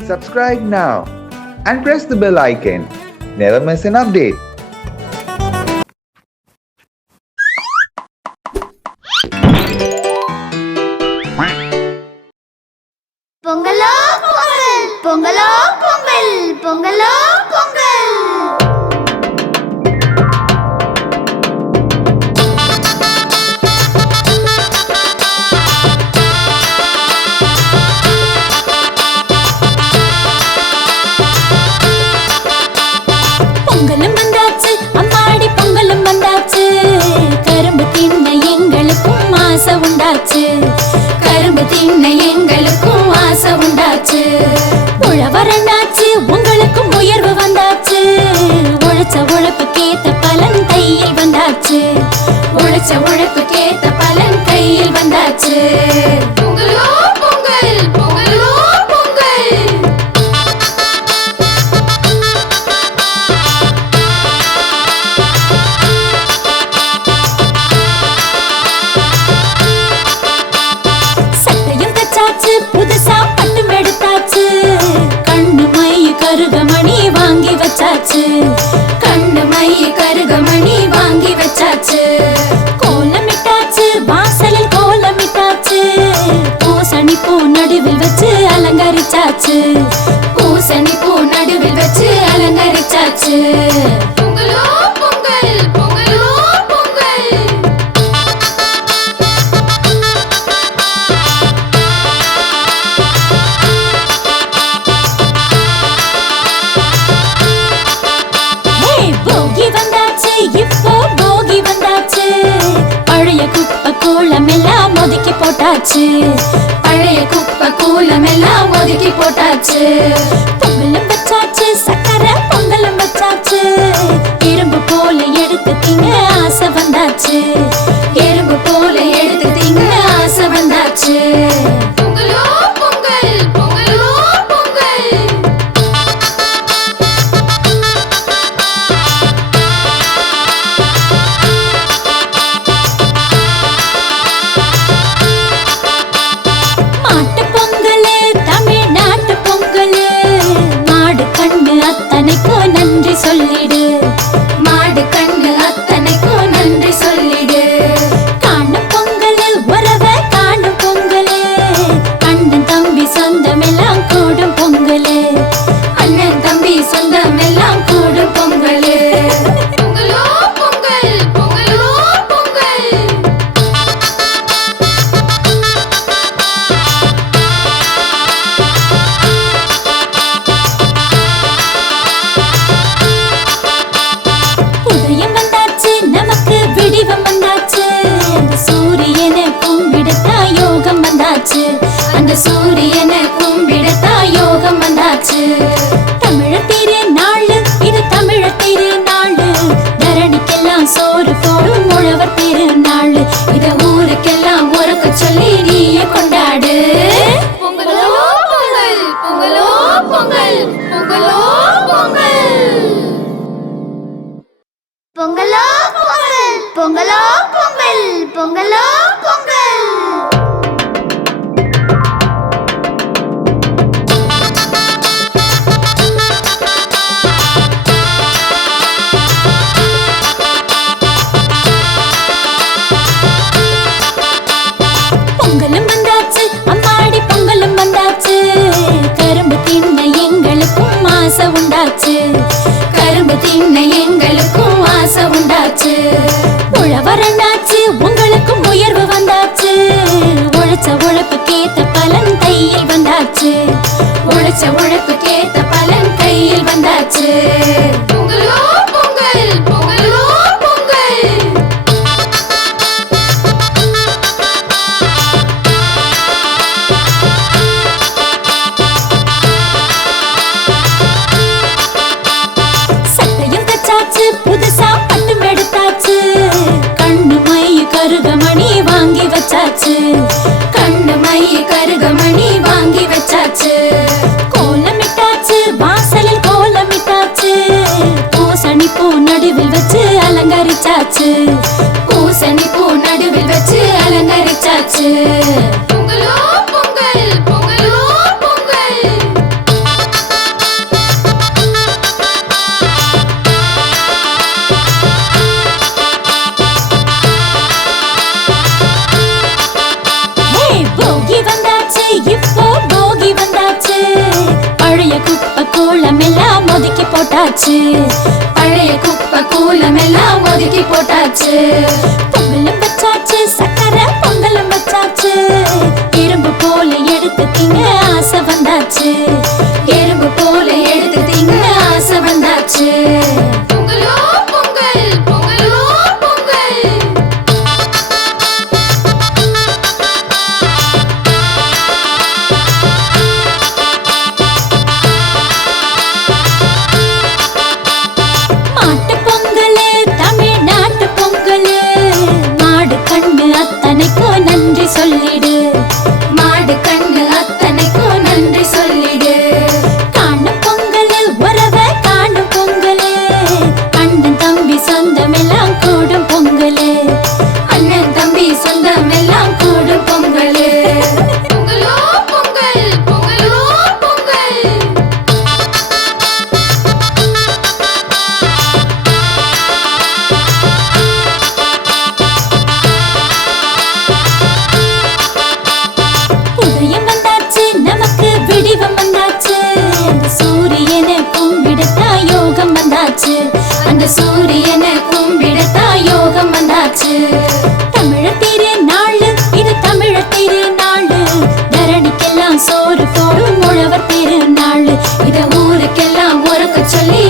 Subscribe now and press the bell icon. Never miss an update. பொங்கலோ பொங்கல் பொங்கலோ பொங்கல் பொங்கலோ பொங்கல் பொங்கலும் வந்தாச்சு அம்மாடி பொங்கலும் வந்தாச்சு கரும்பு தின்ன எங்களுக்கும் ஆசை உண்டாச்சு கரும்பு தின்ன எங்களுக்கும் ஆசை உண்டாச்சு உழவரண்டாச்சு உங்களுக்கும் உயர்வு வந்தாச்சு உழைச்ச உழைப்புக்கேத்த பலன் கையில் வந்தாச்சு உழைச்ச உழைப்புக்கேத்த பலன் கையில் வந்தாச்சு பொங்கலோ பொங்கல் பொங்கலோ பொங்கல் புதுசா பட்டும் எடுத்தாச்சு கண்ணு மை கருகமணி வாங்கி வச்சாச்சு கண்ணு மை கருகமணி வாங்கி வச்சாச்சு கோலமிட்டாச்சு வாசலில் கோலமிட்டாச்சு பூசணி பூ நடுவில் வச்சு அலங்கரிச்சாச்சு பூசணி பூ நடுவில் வச்சு அலங்கரிச்சாச்சு பொங்கலோ பொங்கல் பொங்கலோ பொங்கல் இப்போ போகி வந்தாச்சு பழைய குப்பை கூலம் எல்லாம் ஒதுக்கி போட்டாச்சு பழைய குப்பை கூலம் எல்லாம் ஒதுக்கி போட்டாச்சு பொங்கலும் வச்சாச்சு சக்கரை பொங்கலும் வச்சாச்சு எறும்பு போல எடுத்து திங்க ஆசை வந்தாச்சு எறும்பு போல எடுத்து திங்க ஆசை வந்தாச்சு பொங்கலோ பொங்கல் பொங்கலோ பொங்கல் அத்தனைக்கும் நன்றி சொல்லிடு மாடு கண்ணு அத்தனைக்கும் நன்றி சொல்லிடு காணும் பொங்கல் உறவ காணும் பொங்கல் அண்ணன் தம்பி சொந்தம் எல்லாம் கூடும் பொங்கல் அண்ணன் தம்பி சொந்தம் எல்லாம் கூடும் பொங்கல் பொங்கலோ பொங்கல் பொங்கலோ பொங்கல் அந்த சூரியனை கும்பிடத்தா யோகம் வந்தாச்சு தமிழர் திருநாள் இது தமிழர் திருநாள் தரணிக்கெல்லாம் சோறு போடும் உழவர் திருநாள் இத ஊருக்கெல்லாம் உறக்க சொல்லி நீயே கொண்டாடு பொங்கலோ பொங்கல் பொங்கலோ பொங்கல் பொங்கலோ பொங்கல் பொங்கலோ பொங்கல் பொங்கலோ பொங்கல் பொங்கலோ பொங்கல் பொங்கலும் வந்தாச்சு அம்மாடி பொங்கலும் வந்தாச்சு கரும்பு தின்ன எங்களுக்கும் ஆசை உண்டாச்சு கரும்பு தின்ன எங்களுக்கும் ஆசை உண்டாச்சு உழவரண்டாச்சு உங்களுக்கும் உயர்வு வந்தாச்சு உழைச்ச உழைப்புக்கேத்த பலன் கையில் வந்தாச்சு உழைச்ச உழைப்புக்கேத்த பலன் கையில் வந்தாச்சு பொங்கலோ பொங்கல் பொங்கலோ பொங்கல் புதுசா பட்டும் எடுத்தாச்சு கண்ணு மை கருகமணி வாங்கி வச்சாச்சு கண்ணு மை கருகமணி வாங்கி வச்சாச்சு கோலமிட்டாச்சு வாசலில் கோலமிட்டாச்சு பூசணி பூ நடுவில் வச்சு அலங்கரிச்சாச்சு பூசணி பூ நடுவில் வச்சு அலங்கரிச்சாச்சு பொங்கலோ பொங்கல் பொங்கலோ பொங்கல் போட்டாச்சு பழைய குப்பை கூலம் எல்லாம் ஒதுக்கி போட்டாச்சு பொங்கலும் வச்சாச்சு சக்கரை பொங்கலும் வச்சாச்சு எறும்பு போல எடுத்து திங்க ஆசை வந்தாச்சு எறும்பு போல எடுத்து திங்க ஆசை வந்தாச்சு பொங்கலோ பொங்கல் பொங்கலோ பொங்கல் மாட்டு பொங்கலு தமிழ்நாட்டு பொங்கலு மாடு கண்ணு அத்தனைக்கும் நன்றி சொல்லிடு மாடு கண்ணு அத்தனைக்கும் நன்றி சொல்லிடு காணும் பொங்கலு உறவை காணும் பொங்கலு அண்ணன் தம்பி சொந்தம் எல்லாம் கூடும் பொங்கலு அண்ணன் தம்பி சொந்தம் எல்லாம் கூடும் பொங்கலு பொங்கலோ பொங்கல் பொங்கலோ பொங்கல் உதயம் வந்தாச்சு நமக்கு விடிவம் வந்தாச்சு அந்த சூரியனை கும்பிடத்தா யோகம் வந்தாச்சு அந்த சூரியனை கும்பிடத்தா யோகம் வந்தாச்சு தமிழர் திருநாள் இது தமிழர் திருநாள் தரணிக்கெல்லாம் சோறு போடும் உழவர் திருநாள் இத ஊருக்கெல்லாம் உறக்க சொல்லி